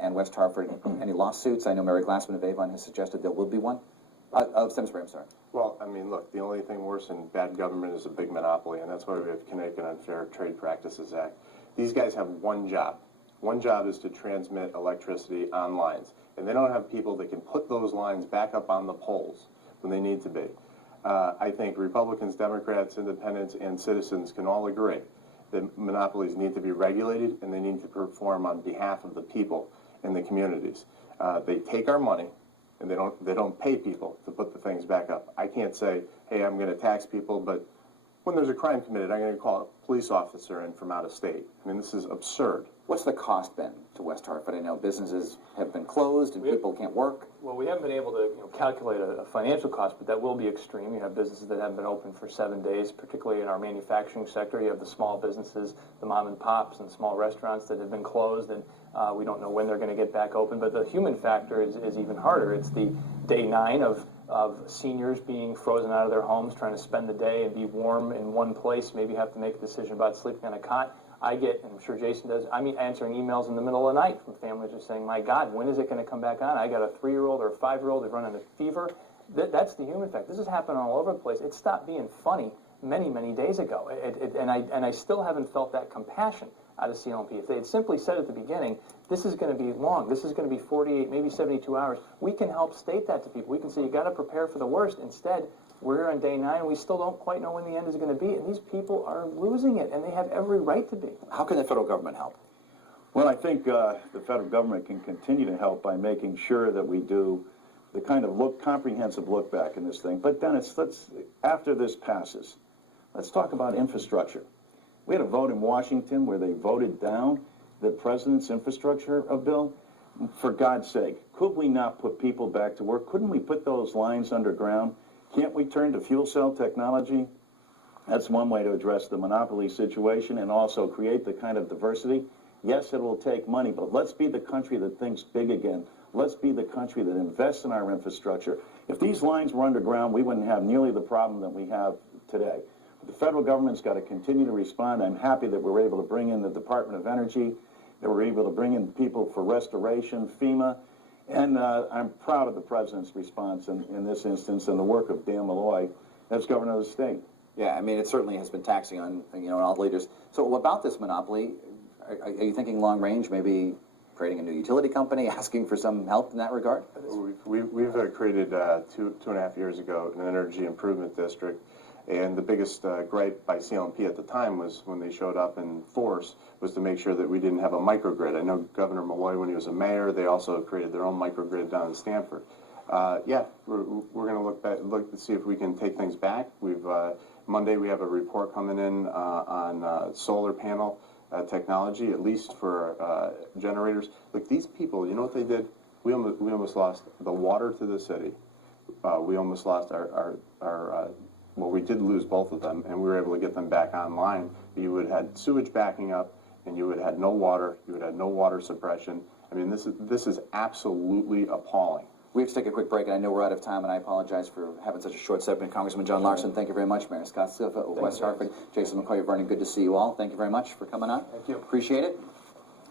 And West Hartford, any lawsuits? I know Mary Glassman of Avon has suggested there will be one. Of Simsbury, I'm sorry. Well, I mean, look, the only thing worse than bad government is a big monopoly, and that's why we have Connecticut Unfair Trade Practices Act. These guys have one job. One job is to transmit electricity on lines, and they don't have people that can put those lines back up on the poles when they need to be. I think Republicans, Democrats, independents, and citizens can all agree that monopolies need to be regulated and they need to perform on behalf of the people in the communities. They take our money and they don't pay people to put the things back up. I can't say, hey, I'm going to tax people, but when there's a crime committed, I'm going to call a police officer in from out of state. I mean, this is absurd. What's the cost been to West Hartford? I know businesses have been closed and people can't work. Well, we haven't been able to calculate a financial cost, but that will be extreme. You have businesses that haven't been open for 7 days, particularly in our manufacturing sector. You have the small businesses, the mom and pops and small restaurants that have been closed, and we don't know when they're going to get back open. But the human factor is even harder. It's the day 9 of seniors being frozen out of their homes, trying to spend the day and be warm in one place, maybe have to make a decision about sleeping on a cot. I get, and I'm sure Jason does, I'm answering emails in the middle of the night from families just saying, my God, when is it going to come back on? I got a 3-year-old or a 5-year-old who's running a fever. That's the human factor. This is happening all over the place. It stopped being funny many, many days ago. And I still haven't felt that compassion out of CLMP. If they had simply said at the beginning, this is going to be long, this is going to be 48, maybe 72 hours, we can help state that to people. We can say, you got to prepare for the worst. Instead, we're on day 9, and we still don't quite know when the end is going to be, and these people are losing it, and they have every right to be. How can the federal government help? Well, I think the federal government can continue to help by making sure that we do the kind of comprehensive look back in this thing. But Dennis, after this passes, let's talk about infrastructure. We had a vote in Washington where they voted down the president's infrastructure bill. For God's sake, could we not put people back to work? Couldn't we put those lines underground? Can't we turn to fuel cell technology? That's one way to address the monopoly situation and also create the kind of diversity. Yes, it will take money, but let's be the country that thinks big again. Let's be the country that invests in our infrastructure. If these lines were underground, we wouldn't have nearly the problem that we have today. The federal government's got to continue to respond. I'm happy that we're able to bring in the Department of Energy, that we're able to bring in people for restoration, FEMA, and I'm proud of the president's response in this instance and the work of Dan Malloy as governor of the state. Yeah, I mean, it certainly has been taxing on all the leaders. So about this monopoly, are you thinking long range, maybe creating a new utility company, asking for some help in that regard? We've created 2.5 years ago an energy improvement district. And the biggest gripe by CLMP at the time was when they showed up in force was to make sure that we didn't have a microgrid. I know Governor Malloy, when he was a mayor, they also created their own microgrid down in Stamford. Yeah, we're going to look to see if we can take things back. Monday we have a report coming in on solar panel technology, at least for generators. Look, these people, you know what they did? We almost lost the water to the city. We almost lost our well, we did lose both of them, and we were able to get them back online. You would have had sewage backing up, and you would have had no water. You would have had no water suppression. I mean, this is absolutely appalling. We have to take a quick break, and I know we're out of time, and I apologize for having such a short segment. Congressman John Larson, thank you very much. Mayor Scott Silva of West Hartford, Jason McCoy of Vernon, good to see you all. Thank you very much for coming on. Thank you. Appreciate it.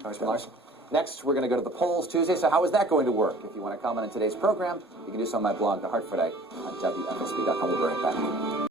Congressman Larson. Next, we're going to go to the polls Tuesday. So how is that going to work? If you want to comment on today's program, you can do so on my blog, The Hartfordite, on WFSB.com. We'll be right back.